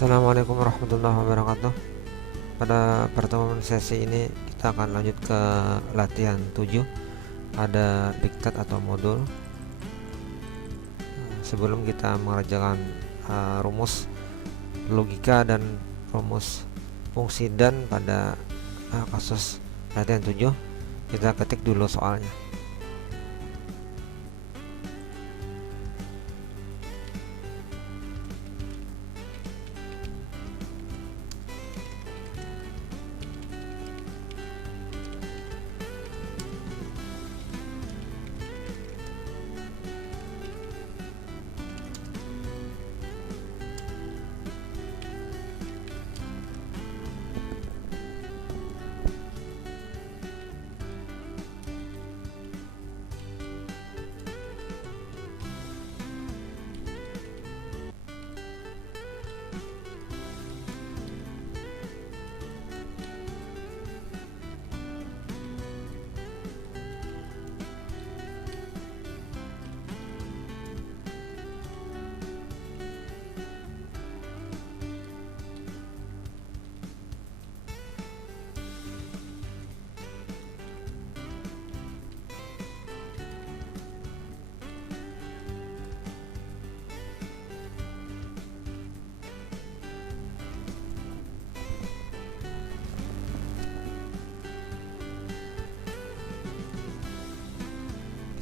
Assalamualaikum warahmatullahi wabarakatuh. Pada pertemuan sesi ini kita akan lanjut ke latihan 7 pada diktat atau modul. Sebelum kita mengerjakan rumus logika dan rumus fungsi dan pada kasus latihan 7, kita ketik dulu soalnya.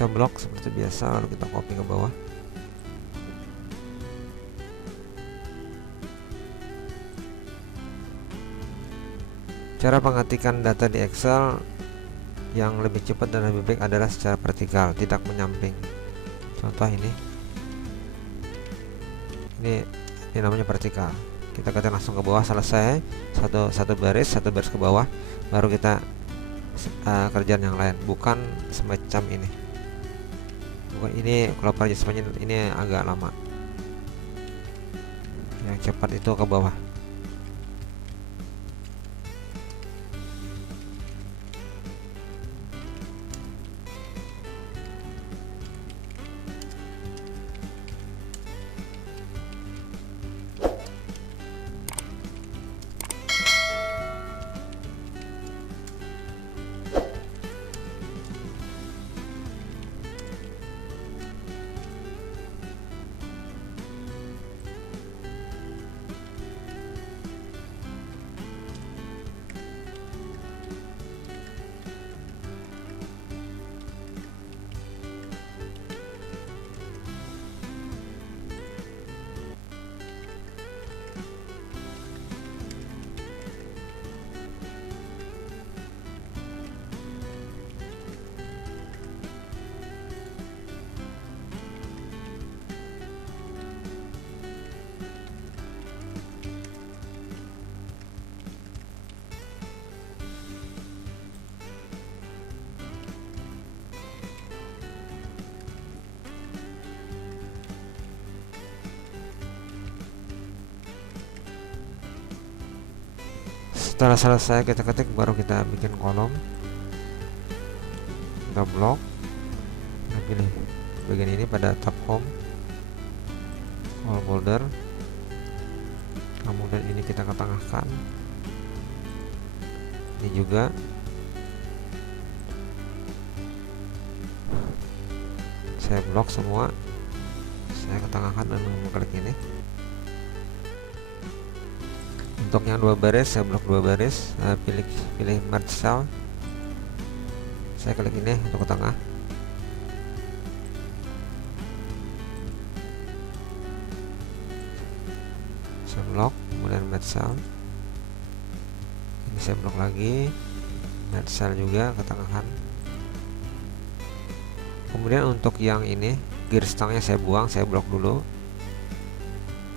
Kita blok seperti biasa, lalu kita copy ke bawah. Cara pengetikan data di Excel yang lebih cepat dan lebih baik adalah secara vertikal, tidak menyamping. Contoh ini namanya vertikal. Kita ketik langsung ke bawah, selesai. Satu baris ke bawah, baru kita kerjaan yang lain, bukan semacam ini. Ini kalau adjustment ini agak lama, yang cepat itu ke bawah. Setelah selesai kita ketik, baru kita bikin kolom. Kita blok, kita pilih bagian ini pada tab home, all folder, kemudian ini kita ketengahkan, ini juga. Saya blok semua, saya ketengahkan dan mengklik ini. Untuk yang 2 baris, saya blok 2 baris, pilih merge cell, saya klik ini untuk ke tengah. Saya blok, kemudian merge cell, ini saya blok lagi, merge cell juga ke tengahan. Kemudian untuk yang ini, garis tengahnya saya buang, saya blok dulu,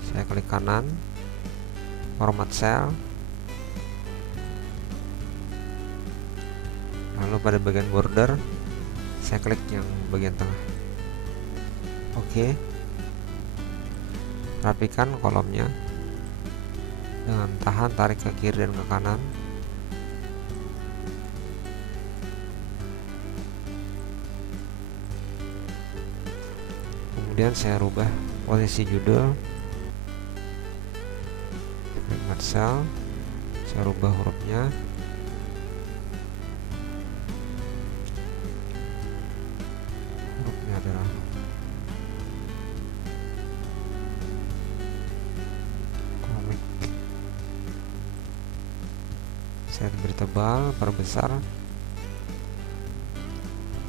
saya klik kanan, format cell, lalu pada bagian border saya klik yang bagian tengah. Oke, rapikan kolomnya dengan tahan, tarik ke kiri dan ke kanan. Kemudian saya rubah posisi judul, Merge cell, saya rubah hurufnya. Hurufnya adalah komik. Saya beri tebal, perbesar.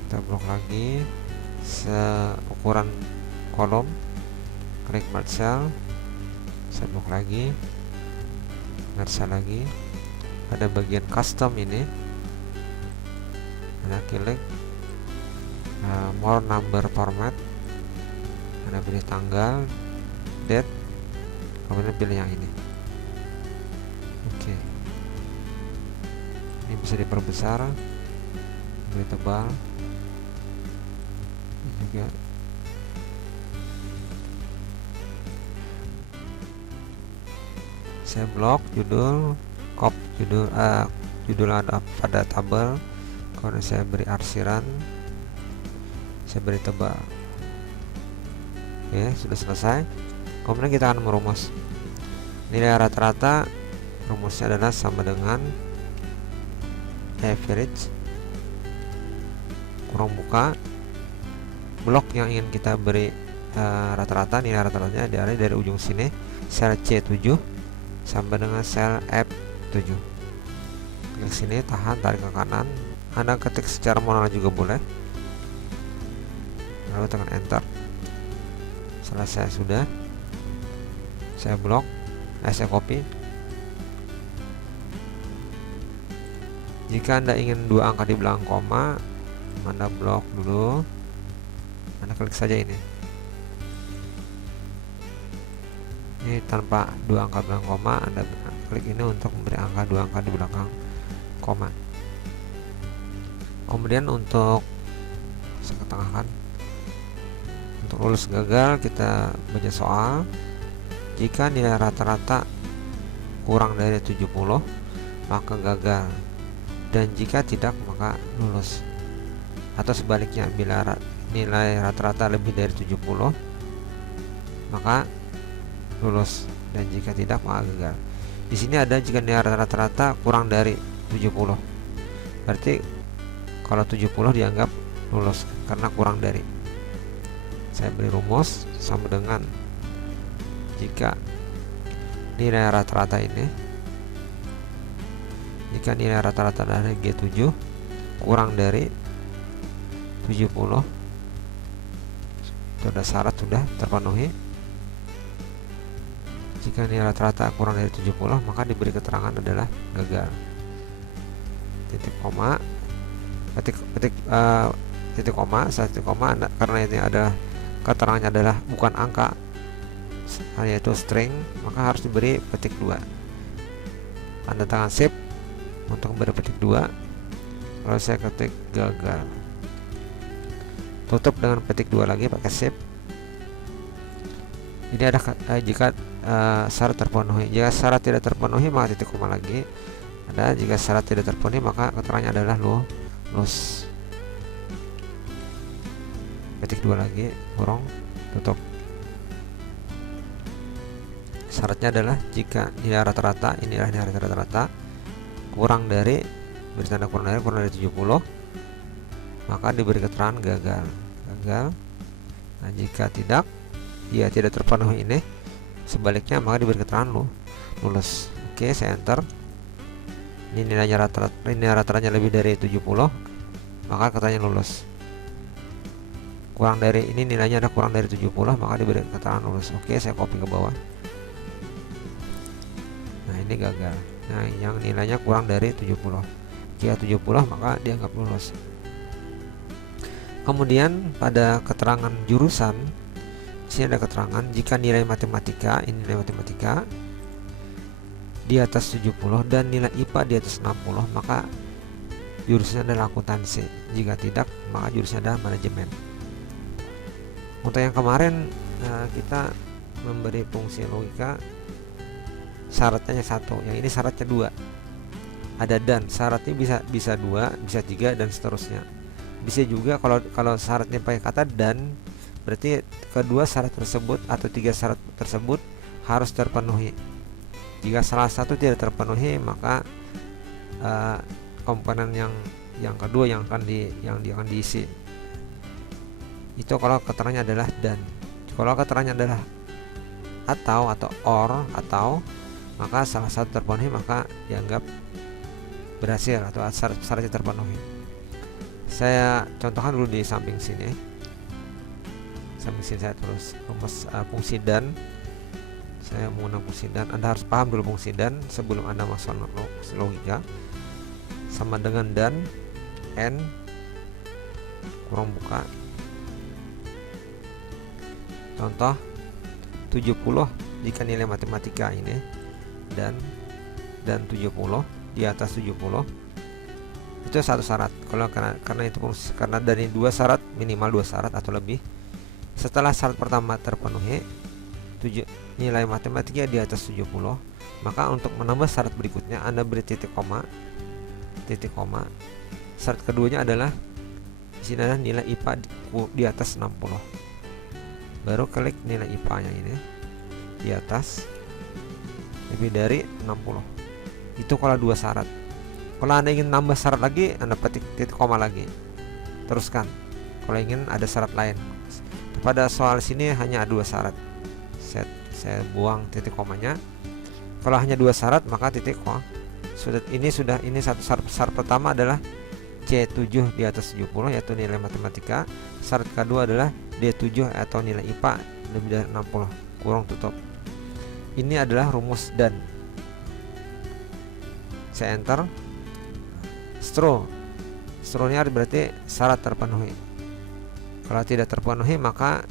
Kita blok lagi seukuran kolom, klik merge cell, saya blok lagi, merge cell lagi. Pada bagian custom ini Anda klik more number format, Anda pilih tanggal, date, kemudian pilih yang ini. Oke, ini bisa diperbesar, lebih tebal. Ini juga saya blok judul, judul ada pada tabel, kemudian saya beri arsiran, saya beri tebal. Oke, sudah selesai. Kemudian kita akan merumus nilai rata-rata. Rumusnya adalah sama dengan average kurang buka blok yang ingin kita beri rata-rata, nilai rata-ratanya dari ujung sini sel C7 sampai dengan sel F7. Klik sini, tahan, tarik ke kanan. Anda ketik secara manual juga boleh, lalu tekan enter. Selesai sudah, saya blok, saya copy. Jika Anda ingin dua angka di belakang koma, Anda blok dulu, Anda klik saja ini tanpa dua angka belakang koma. Anda klik ini untuk memberi angka dua angka di belakang koma. Kemudian untuk saya ketengahkan, untuk lulus gagal kita baca soal. Jika nilai rata-rata kurang dari 70 maka gagal, dan jika tidak maka lulus. Atau sebaliknya, bila nilai rata-rata lebih dari 70 maka lulus, dan jika tidak maka gagal. Di sini ada jika nilai rata-rata kurang dari 70. Berarti kalau 70 dianggap lulus karena kurang dari. Saya beri rumus sama dengan jika nilai rata-rata ini, jika nilai rata-rata dari G7 kurang dari 70, itu ada syarat sudah terpenuhi. Jika nilai rata-rata kurang dari 70 maka diberi keterangan adalah gagal. Titik koma, titik koma, titik koma, karena ini ada keterangannya adalah bukan angka, yaitu string, maka harus diberi petik 2. Tanda tangan shift untuk memberi petik 2, lalu saya ketik gagal, tutup dengan petik 2 lagi pakai shift. Ini ada jika syarat terpenuhi. Jika syarat tidak terpenuhi maka titik koma lagi. Ada jika syarat tidak terpenuhi maka keterangannya adalah lulus. Petik 2 lagi, kurung, tutup. Syaratnya adalah jika nilai rata-rata, inilah nilai rata-rata kurang dari, beri tanda kurang dari 70, maka diberi keterangan gagal. Nah, jika tidak, dia tidak terpenuhi ini, sebaliknya maka diberi keterangan lulus. Oke, saya enter. Ini nilainya rata-ratanya lebih dari 70, maka katanya lulus. Kurang dari ini, nilainya ada kurang dari 70, maka diberi keterangan lulus. Oke, saya copy ke bawah. Nah, ini gagal. Nah, yang nilainya kurang dari 70. Jika 70 maka dianggap lulus. Kemudian pada keterangan jurusan, di sini ada keterangan jika nilai matematika, ini nilai matematika di atas 70 dan nilai IPA di atas 60, maka jurusannya adalah akuntansi. Jika tidak, maka jurusannya adalah manajemen. Untuk yang kemarin kita memberi fungsi logika, syaratnya 1, yang ini syaratnya 2. Ada dan, syaratnya bisa 2, bisa 3 dan seterusnya. Bisa juga kalau syaratnya pakai kata dan, berarti kedua syarat tersebut atau 3 syarat tersebut harus terpenuhi. Jika salah satu tidak terpenuhi, maka komponen yang kedua yang akan diisi. Itu kalau keterangannya adalah dan. Kalau keterangannya adalah atau or atau, maka salah satu terpenuhi maka dianggap berhasil atau syaratnya terpenuhi. Saya contohkan dulu di samping sini. Samping sini saya tulis rumus fungsi dan. Saya menggunakan fungsi dan. Anda harus paham dulu fungsi dan sebelum Anda masuk logika. Sama dengan dan n kurang buka. Contoh 70 jika nilai matematika ini dan 70 di atas 70 itu satu syarat. Kalau karena itu karena dari dua syarat, minimal dua syarat atau lebih. Setelah syarat pertama terpenuhi, nilai matematika di atas 70, maka untuk menambah syarat berikutnya Anda beri titik koma. Syarat keduanya adalah di sini adalah nilai IPA di atas 60. Baru klik nilai IPA-nya ini di atas lebih dari 60. Itu kalau dua syarat. Kalau Anda ingin nambah syarat lagi, Anda petik titik koma lagi. Teruskan. Kalau ingin ada syarat lain. Pada soal sini hanya ada dua syarat. Saya buang titik komanya. Kalau hanya dua syarat, maka titik koma. Ini satu syarat pertama adalah C7 di atas 70 yaitu nilai matematika. Syarat kedua adalah D7 atau nilai IPA lebih dari 60 kurung tutup. Ini adalah rumus dan. Saya enter. Seterusnya berarti syarat terpenuhi. Kalau tidak terpenuhi, maka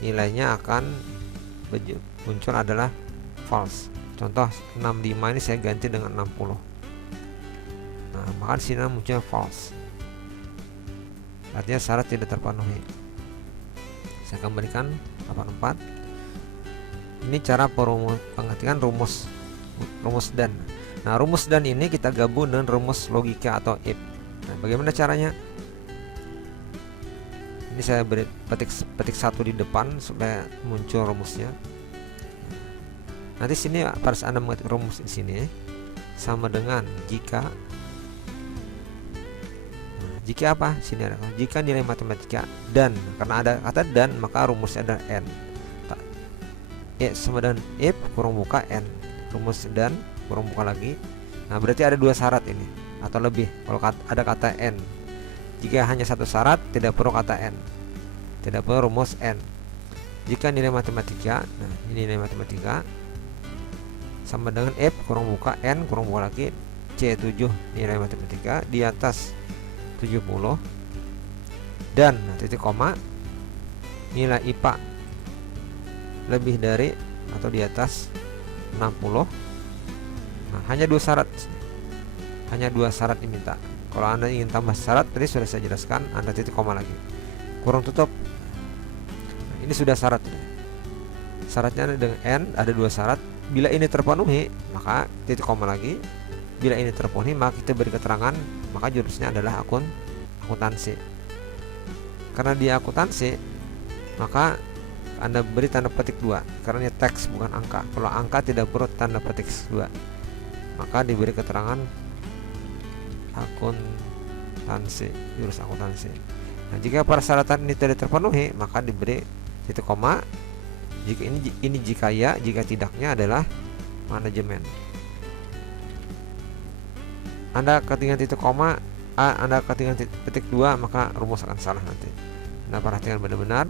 nilainya akan muncul adalah false. Contoh 65 ini saya ganti dengan 60. Nah, maka di sini muncul false. Artinya syarat tidak terpenuhi. Saya kembalikan 84. Ini cara pengertian rumus dan. Nah, rumus dan ini kita gabung dengan rumus logika atau if. Nah, bagaimana caranya? Ini saya beri petik satu di depan supaya muncul rumusnya. Nanti sini harus Anda mengetik rumus di sini sama dengan jika. Jika apa? Sini ada jika nilai matematika dan, karena ada kata dan maka rumusnya adalah n. Sama dengan if kurung buka n. Rumus dan kurung buka lagi. Nah, berarti ada dua syarat ini atau lebih. Kalau ada kata n. Jika hanya satu syarat tidak perlu kata n. Tidak perlu rumus n. Jika nilai matematika, nah ini nilai matematika sama dengan f kurung buka n kurung buka lagi C7 nilai matematika di atas 70 dan titik koma nilai IPA lebih dari atau di atas 60. Nah, hanya dua syarat diminta. Kalau Anda ingin tambah syarat, tadi sudah saya jelaskan, Anda titik koma lagi kurung tutup. Nah, ini sudah syarat. Syaratnya dengan n, ada dua syarat. Bila ini terpenuhi, maka titik koma lagi. Bila ini terpenuhi, maka kita beri keterangan, maka jurusnya adalah akuntansi. Karena dia akuntansi, maka Anda beri tanda petik 2 karena ini teks bukan angka. Kalau angka tidak perlu tanda petik 2, maka diberi keterangan akuntansi, jurus akuntansi. Nah, jika persyaratan ini tidak terpenuhi, maka diberi titik koma. Jika ini jika ya, jika tidaknya adalah manajemen. Anda ketinggalan titik koma, Anda ketinggalan petik 2, maka rumus akan salah nanti. Anda perhatikan benar-benar.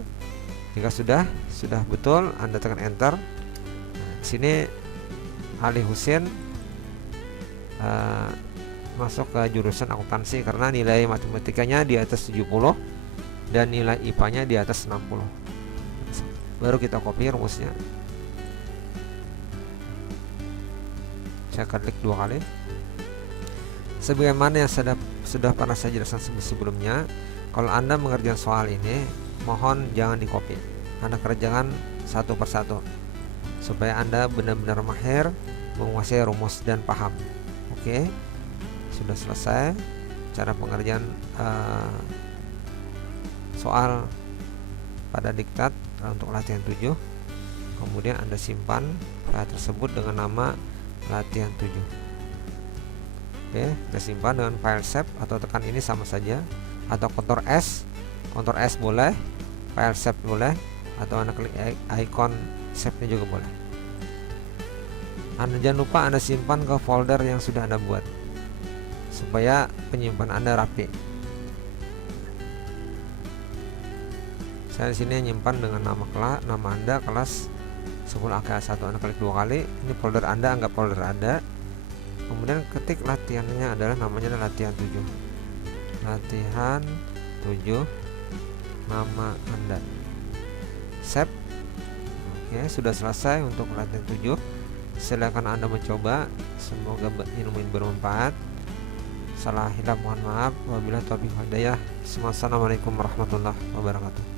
Jika sudah betul, Anda tekan enter. Nah, sini Ali Husin masuk ke jurusan akuntansi karena nilai matematikanya di atas 70 dan nilai IPA-nya di atas 60. Baru kita copy rumusnya. Saya klik 2 kali. Sebagaimana yang sudah pernah saya jelaskan sebelumnya, kalau Anda mengerjakan soal ini, mohon jangan di copy. Anda kerjakan satu persatu supaya Anda benar-benar mahir menguasai rumus dan paham. Oke, sudah selesai cara pengerjaan soal pada diktat untuk latihan 7. Kemudian Anda simpan file tersebut dengan nama latihan 7. Oke, kita simpan dengan file save atau tekan ini sama saja, atau Ctrl S boleh, file save boleh, atau Anda klik icon save-nya juga boleh. Anda jangan lupa Anda simpan ke folder yang sudah Anda buat supaya penyimpanan Anda rapi. Saya di sini nyimpan dengan nama Anda kelas 10 AKA1. Anda klik 2 kali, ini folder Anda, anggap folder Anda. Kemudian ketik latihannya adalah namanya adalah latihan 7. Latihan 7 nama Anda. Save. Oke, sudah selesai untuk latihan 7. Silakan Anda mencoba. Semoga ilmu ini bermanfaat. Salah hilaf mohon maaf. Wabillahi taufiq wal hidayah. Assalamualaikum warahmatullahi wabarakatuh.